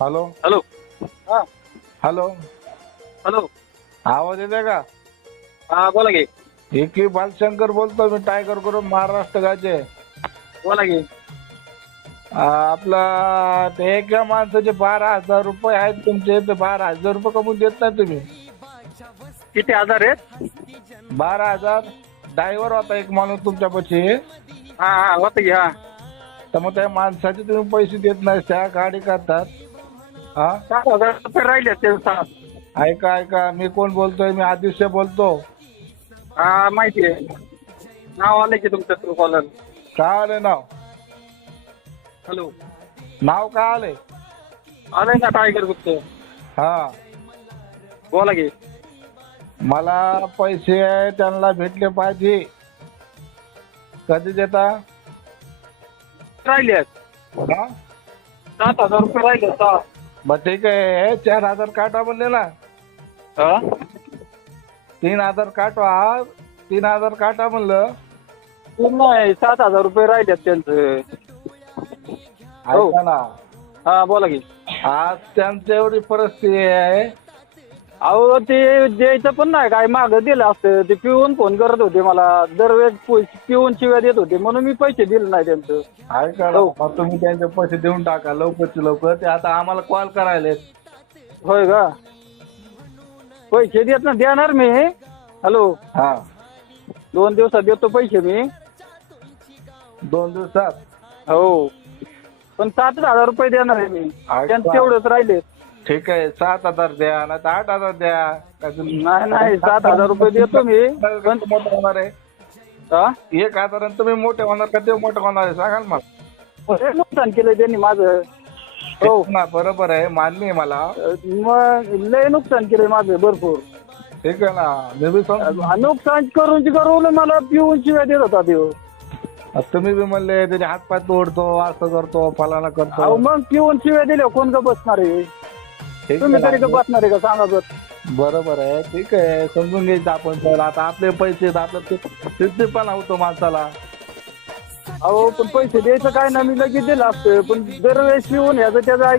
Hello hello. हा. Hello, hello. आवाज येते का? हा बोला की. एकी बालशंकर बोलतो मी, टायगर करून महाराष्ट्र गाचे. बोला की. आपला ते एका माणसाचे 12,000 रुपये आहेत तुमचे, ते 12,000 रुपये कमवून देत नाही तुम्ही. किती आजार आहेत? 12,000. ड्रायव्हर होता एक माणूस तुमच्यापाशी, हा हा होतं की. हा तर मग त्या माणसाचे तुम्ही पैसे देत नाही, त्या गाडी करतात. हा, 7,000 राहिले ते 7. ऐका ऐका, मी कोण बोलतोय? मी आदित्य बोलतो. हा माहिती आहे. नाव आलं की तुमचं ट्रू कॉलर. काय आलंय नाव? हॅलो. नाव काय आलंय? आलंय ना टायगर गुप्त. हा, बोला की. मला पैसे त्यांना भेटले पाहिजे. कधी देता? राहिले आहेत. हा? 7,000 रुपये राहिले. 7. मग ठीक आहे, 4,000 काटा म्हणले ना. हा 3,000 काटवा. 3,000 काटा म्हणलं. नाही 7,000 रुपये राहिले त्यांचं. हो. ऐका ना, हा बोला की. आज त्यांच्या एवढी परिस्थिती आहे. अहो ते द्यायचं पण नाही काय, मागं दिलं असतं. ते पिऊन फोन करत होते मला दरवेळेस, पिऊन शिव्या देत होते म्हणून मी पैसे दिले नाही त्यांचं. ऐका ना, हो. मग तुम्ही त्यांचे पैसे देऊन टाका लवकरची लवकर. ते आता आम्हाला कॉल करायलेत. होय का? पैसे देत ना, देणार मी. हॅलो. हा, 2 दिवसात देतो पैसे मी. 2 दिवसात? हो, पण 7,000 रुपये देणार आहे मी. त्यांचं तेवढंच राहिले. ठीक आहे, 7,000 द्या, नाही तर 8,000 द्या. नाही 7,000 रुपये देतो मी. पण मोठं होणार आहे. हा? 1,000 तुम्ही मोठे होणार का ते मोठं होणार आहे? सांगा ना मग. लय नुकसान केलं त्यांनी माझं. हो ना, बरोबर आहे, मान्य आहे मला. मग लय नुकसान केलंय माझं भरपूर. ठीक आहे ना, मी बी नुकसान करून मला पिऊन शिव्या देत होता देव. तुम्ही बी म्हणले त्याचे हातपाय तोडतो, असं करतो, फलाना अहो करतो. मग पिऊन शिव्या दिल्या कोण का बसणार आहे? ठीक तुम्ही आहे तरी का ना, बसणार आहे का सांगा बरं. बरोबर आहे. ठीक आहे, समजून घ्यायचं आपण. सर आता आपले पैसे आहेत, आपलं सिद्धी होतो माणसाला. अहो पण पैसे द्यायचं काय ना, मी लगेच दिलं असतं. पण दरवेळेस पिऊन याचं त्याचं ऐकून